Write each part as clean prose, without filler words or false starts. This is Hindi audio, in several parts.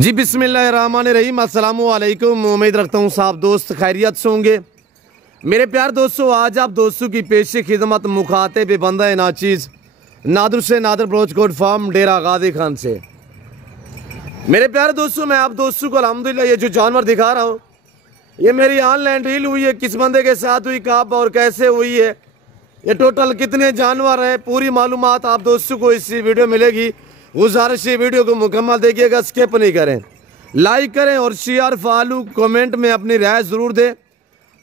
जी बिस्मिल्लाहिर्रहमानिर्रहीम, अस्सलामु अलैकुम। उम्मीद रखता हूँ साहब दोस्त खैरियत से होंगे। मेरे प्यार दोस्तों, आज आप दोस्तों की पेशी खिदमत मुखातिब बंदा नाचीज़ नादर से नादर ब्रोच कोट फार्म डेरा गादी खान से। मेरे प्यारे दोस्तों, मैं आप दोस्तों को अल्हम्दुलिल्लाह ये जो जानवर दिखा रहा हूँ, ये मेरी ऑनलाइन डील हुई है। किस बंदे के साथ हुई, कब और कैसे हुई है, ये टोटल कितने जानवर हैं, पूरी मालूमात आप दोस्तों को इस वीडियो मिलेगी। गुजारिश है वीडियो को मुकम्मल देखिएगा, स्किप नहीं करें, लाइक करें और शेयर फॉलो कमेंट में अपनी राय ज़रूर दें।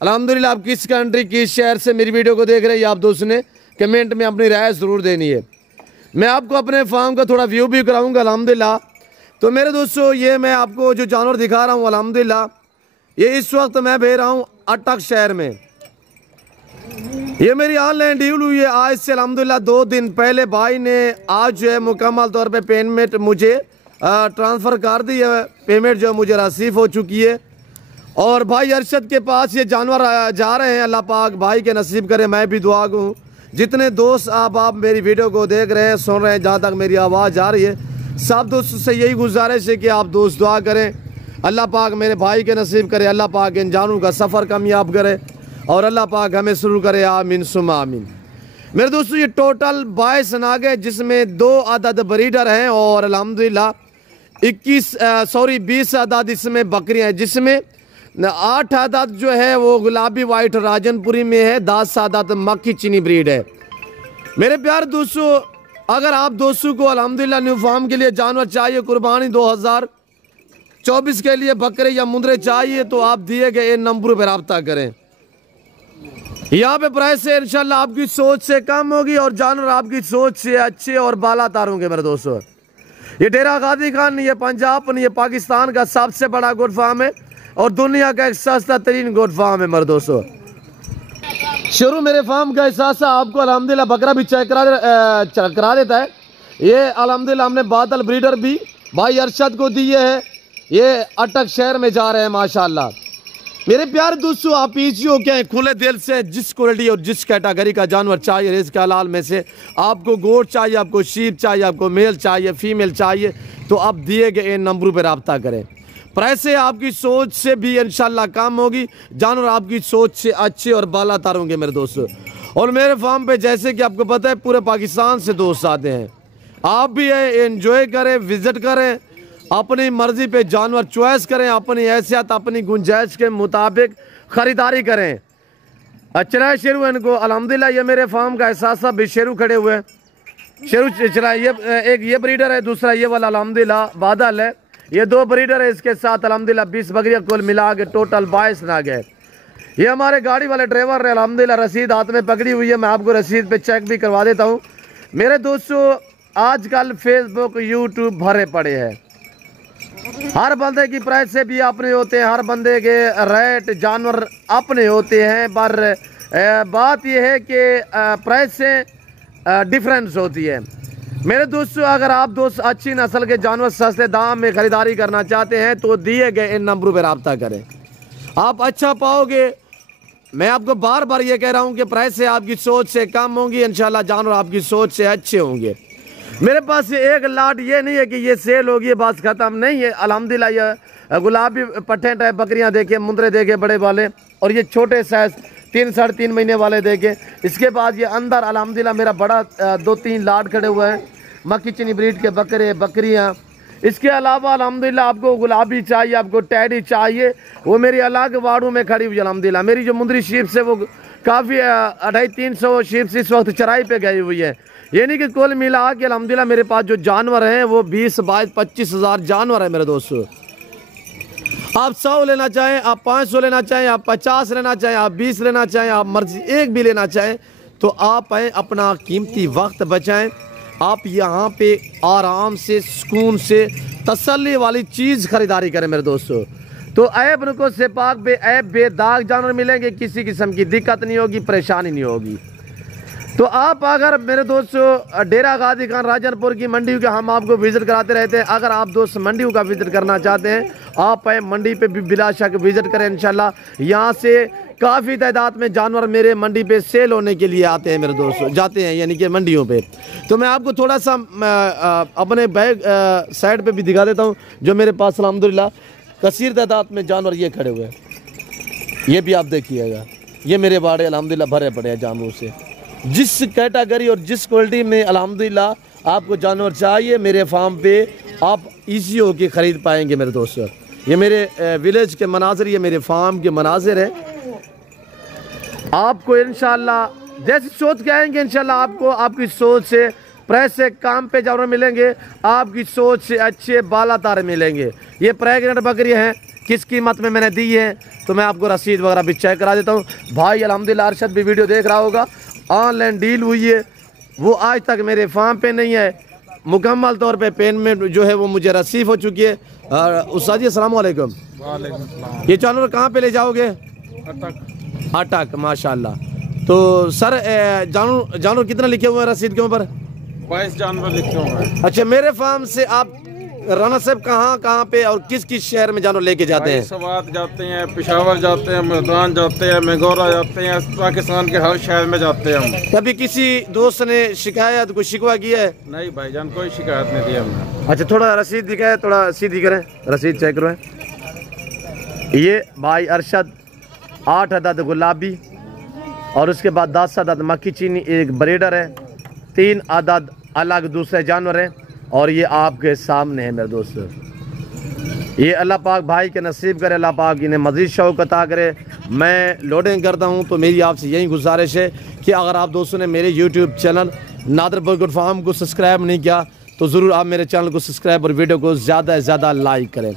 अल्हम्दुलिल्लाह आप किस कंट्री किस शहर से मेरी वीडियो को देख रहे हैं, आप दोस्तों ने कमेंट में अपनी राय ज़रूर देनी है। मैं आपको अपने फार्म का थोड़ा व्यू भी कराऊंगा अल्हम्दुलिल्लाह। तो मेरे दोस्तों, ये मैं आपको जो जानवर दिखा रहा हूँ अल्हम्दुलिल्लाह, ये इस वक्त मैं भेज रहा हूँ अटक शहर में। ये मेरी ऑनलाइन डील हुई है आज से अल्हम्दुलिल्लाह 2 दिन पहले। भाई ने आज जो है मुकम्मल तौर पे पेमेंट मुझे ट्रांसफ़र कर दी है। पेमेंट जो मुझे रिसीव हो चुकी है और भाई अरशद के पास ये जानवर जा रहे हैं। अल्लाह पाक भाई के नसीब करे, मैं भी दुआ हूँ। जितने दोस्त आप मेरी वीडियो को देख रहे हैं, सुन रहे हैं, जहाँ तक मेरी आवाज़ आ रही है, सब दोस्तों से यही गुजारिश है कि आप दोस्त दुआ करें, अल्लाह पाक मेरे भाई के नसीब करे, अल्लाह पाक इन जानों का सफ़र कामयाब करे और अल्लाह पाक हमें शुरू करे, आमीन सुम्मा आमीन। मेरे दोस्तों, ये टोटल 22 नाग है, जिसमें 2 अदद ब्रीडर हैं और अल्हम्दुलिल्लाह 20 अदद इसमें बकरियां हैं, जिसमें 8 अदद जो है वो गुलाबी वाइट राजनपुरी में है, 10 अदद मक्की चीनी ब्रीड है। मेरे प्यार दोस्तों, अगर आप दोस्तों को अल्हम्दुलिल्लाह न्यू फार्म के लिए जानवर चाहिए, कुर्बानी 2024 के लिए बकरे या मुंदरे चाहिए, तो आप दिए गए इन नंबरों पर रब्ता करें। यहाँ पे प्राइस से इंशाल्लाह आपकी सोच से कम होगी और जानवर आपकी सोच से अच्छे और बालातर होंगे। मेरे दोस्तों, ये डेरा गादी खान, ये पंजाब, ये पाकिस्तान का सबसे बड़ा गोट फार्म है और दुनिया का एक सस्ता तरीन गोट फार्म है। मेरे दोस्तों, शुरू मेरे फार्म का एहसास आपको अल्हम्दुलिल्लाह बकरा भी चेक करा देता है। ये अल्हम्दुलिल्लाह हमने बादल ब्रीडर भी भाई अरशद को दिए है। ये अटक शहर में जा रहे हैं माशाल्लाह। मेरे प्यारे दोस्तों, आप पीछे क्या है, खुले दिल से जिस क्वालिटी और जिस कैटेगरी का जानवर चाहिए, रिज़्क़ हलाल में से आपको गोट चाहिए, आपको शीप चाहिए, आपको मेल चाहिए, फीमेल चाहिए, तो आप दिए गए इन नंबरों पर रब्ता करें। प्राइस से आपकी सोच से भी इंशाल्लाह कम होगी, जानवर आपकी सोच से अच्छे और बालातर होंगे। मेरे दोस्तों, और मेरे फार्म पे जैसे कि आपको पता है पूरे पाकिस्तान से दोस्त आते हैं, आप भी एंजॉय करें, विज़िट करें, अपनी मर्जी पे जानवर चॉइस करें, अपनी हैसियत अपनी गुंजाइश के मुताबिक ख़रीदारी करें। अच्छा शेरू इनको अल्हम्दुलिल्लाह, ये मेरे फार्म का एहसास भी शेरू खड़े हुए हैं। शेरू चला, ये एक ये ब्रीडर है, दूसरा ये वाला अल्हम्दुलिल्लाह बादल है। ये 2 ब्रीडर है, इसके साथ अल्हम्दुलिल्लाह 20 बकरियाँ कुल मिला के टोटल 22 नाग है। ये हमारे गाड़ी वाले ड्राइवर है अल्हम्दुलिल्लाह, रसीद हाथ में पकड़ी हुई है, मैं आपको रसीद पे चेक भी करवा देता हूँ। मेरे दोस्तों, आजकल फेसबुक यूट्यूब भरे पड़े हैं, हर बंदे की प्राइस से भी अपने होते हैं, हर बंदे के रेट जानवर अपने होते हैं, पर बात यह है कि प्राइस से डिफरेंस होती है। मेरे दोस्तों, अगर आप दोस्त अच्छी नस्ल के जानवर सस्ते दाम में ख़रीदारी करना चाहते हैं, तो दिए गए इन नंबरों पर रब्ता करें, आप अच्छा पाओगे। मैं आपको बार बार ये कह रहा हूँ कि प्राइस से आपकी सोच से कम होंगी, इंशाल्लाह जानवर आपकी सोच से अच्छे होंगे। मेरे पास ये एक लाट ये नहीं है कि ये सेल होगी बस ख़त्म, नहीं है। अल्हम्दुलिल्लाह ये गुलाबी पट्टे टाइप बकरियां देखे, मुंदरे देखे बड़े वाले, और ये छोटे साइज 3 साढ़े 3 महीने वाले देखे। इसके बाद ये अंदर अल्हम्दुलिल्लाह मेरा बड़ा 2-3 लाट खड़े हुए हैं, मक्की चीनी ब्रीड के बकरे बकरियां। इसके अलावा अल्हम्दुलिल्लाह आपको गुलाबी चाहिए, आपको टैडी चाहिए, वो मेरी अलग वाड़ों में खड़ी हुई अल्हम्दुलिल्लाह। मेरी जो मुंदरी शीप से वो काफ़ी 250-300 शीप इस वक्त चराई पे गई हुई है। ये नहीं कि कुल मिला के अल्हम्दुलिल्लाह मेरे पास जो जानवर हैं वो 20-22-25 हज़ार जानवर है। मेरे दोस्तों, आप 100 लेना चाहें, आप 500 लेना चाहें, आप 50 लेना चाहें, आप 20 लेना चाहें, आप मर्जी एक भी लेना चाहें, तो आप आए, अपना कीमती वक्त बचाएं, आप यहाँ पे आराम से सुकून से तसल्ली वाली चीज़ ख़रीदारी करें। मेरे दोस्तों, तो ऐब नको से पाक बे ऐब बेदाग जानवर मिलेंगे, किसी किस्म की दिक्कत नहीं होगी, परेशानी नहीं होगी। तो आप अगर मेरे दोस्तों डेरा गादी खान राजनपुर की मंडी का हम आपको विज़िट कराते रहते हैं, अगर आप दोस्त मंडियों का विज़िट करना चाहते हैं, आप मंडी पे भी बिला शक विज़िट करें। इंशाल्लाह यहाँ से काफ़ी तादाद में जानवर मेरे मंडी पे सेल होने के लिए आते हैं मेरे दोस्तों, जाते हैं यानी कि मंडियों पे। तो मैं आपको थोड़ा सा अपने बैग साइड पे भी दिखा देता हूँ, जो मेरे पास अल्हम्दुलिल्लाह कसीर तादाद में जानवर ये खड़े हुए हैं। ये भी आप देखिएगा, ये मेरे बाड़े अल्हम्दुलिल्लाह भरे पड़े हैं जानवरों से। जिस कैटेगरी और जिस क्वालिटी में अल्हम्दुलिल्लाह आपको जानवर चाहिए मेरे फार्म पे आप ईजी होकर ख़रीद पाएंगे मेरे दोस्तों। ये मेरे विलेज के मनाजिर, ये मेरे फार्म के मनाजिर है। आपको इंशाल्लाह जैसी सोच के आएंगे इंशाल्लाह आपको आपकी सोच से पैसे काम पे जानवर मिलेंगे, आपकी सोच से अच्छे बाला तारे मिलेंगे। ये प्रेग्नेंट बकरी हैं, किस कीमत में मैंने दी है तो मैं आपको रसीद वगैरह भी चेक करा देता हूँ। भाई अल्हम्दुलिल्लाह अरशद भी वीडियो देख रहा होगा, ऑनलाइन डील हुई है, वो आज तक मेरे फार्म पे नहीं है, मुकम्मल तौर पे पेमेंट जो है वो मुझे रसीव हो चुकी है। उस्ताद जी अस्सलाम वालेकुम। ये जानवर कहाँ पे ले जाओगे? अटक। माशाल्लाह। तो सर जानवर कितना लिखे हुए हैं रसीद के ऊपर? 22 जानवर लिखे हुए हैं। अच्छा, मेरे फार्म से आप राना साहब कहाँ पे और किस किस शहर में जानवर लेके जाते हैं? सवात जाते हैं, पेशावर जाते हैं, मैदान जाते हैं, मेगोरा जाते हैं, पाकिस्तान के हर शहर में जाते हैं हम। कभी किसी दोस्त ने शिकायत कोई शिकवा किया है? नहीं भाईजान, कोई शिकायत नहीं दी हमने। अच्छा, थोड़ा रसीद दिखाए, थोड़ा सीधी करें, रसीद चेक करें। ये भाई अरशद 8 अदद गुलाबी और उसके बाद 10 अदद मक्खी चीनी, एक ब्रीडर है, 3 अदद अलग दूसरे जानवर हैं और ये आपके सामने है मेरे दोस्तों। ये अल्लाह पाक भाई के नसीब करे, अल्लाह पाक इन्हें मज़ीद शौक़ अता करे। मैं लोडिंग करता हूँ तो मेरी आपसे यही गुजारिश है कि अगर आप दोस्तों ने मेरे YouTube channel Nadar burger farm को सब्सक्राइब नहीं किया तो ज़रूर आप मेरे चैनल को सब्सक्राइब और वीडियो को ज़्यादा से ज़्यादा लाइक करें।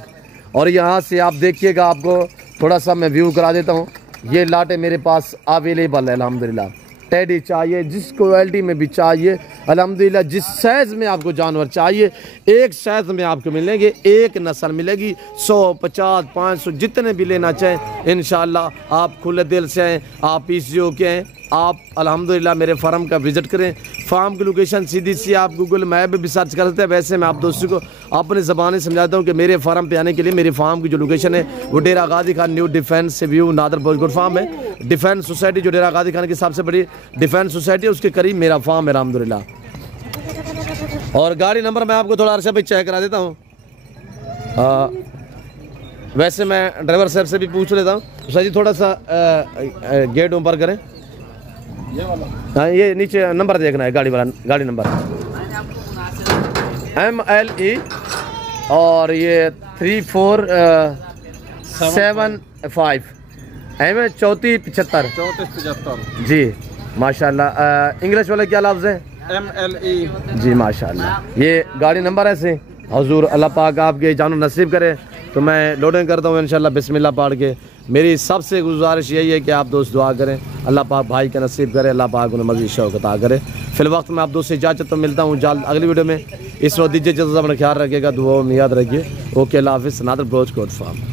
और यहाँ से आप देखिएगा, आपको थोड़ा सा मैं व्यू करा देता हूँ। ये लाटे मेरे पास अवेलेबल है अल्हम्दुलिल्लाह। टेडी चाहिए, जिस क्वालिटी में भी चाहिए अल्हम्दुलिल्लाह, जिस साइज़ में आपको जानवर चाहिए एक साइज़ में आपको मिलेंगे, एक नस्ल मिलेगी। 100, 50, 500 जितने भी लेना चाहें इंशाल्लाह आप खुले दिल से आएँ, आप पीसीओ के आएँ, आप अल्हम्दुलिल्लाह मेरे फार्म का विज़िट करें। फार्म की लोकेशन सीधी सी आप गूगल मैप भी सर्च कर सकते हैं। वैसे मैं आप दोस्तों को अपने ज़बान समझाता हूँ कि मेरे फार्म पे आने के लिए मेरे फार्म की जो लोकेशन है वो Dera Ghazi Khan new defence view Nadir burger farm है। डिफेंस सोसाइटी जो डेरा गाजी खान की सबसे बड़ी डिफेंस सोसाइटी है उसके करीब मेरा फार्म है अल्हम्दुलिल्लाह। और गाड़ी नंबर मैं आपको थोड़ा अर्शद भाई चेक करा देता हूँ। वैसे मैं ड्राइवर साहब से भी पूछ लेता हूँ। सर जी थोड़ा सा गेट ऊपर करें। हाँ, ये नीचे नंबर देखना है गाड़ी वाला, गाड़ी नंबर MLE और ये 3475 3475 जी माशाल्लाह। इंग्लिश वाला क्या लफ्ज़ है? MLE जी माशाल्लाह। ये गाड़ी नंबर ऐसे हुजूर अल्लाह पाक आपके जानो नसीब करे तो मैं लोडिंग करता हूँ इंशाल्लाह बिस्मिल्लाह पढ़ के। मेरी सबसे गुजारिश यही है कि आप दोस्त दुआ करें, अल्लाह पाक भाई का नसीब करे, अल्लाह पाक उन्हें मज़ीद शौक़ अता करे। फिल वक्त में आप दोस्त से इजाज़त तो मिलता हूँ जल्द अगली वीडियो में। इस वक्त दीजिए, जल्द अपना ख्याल रखिएगा, दुआ में याद रखिए। ओके, अल्लाह हाफ़िज़। नादर ब्रोच कोट फार्म।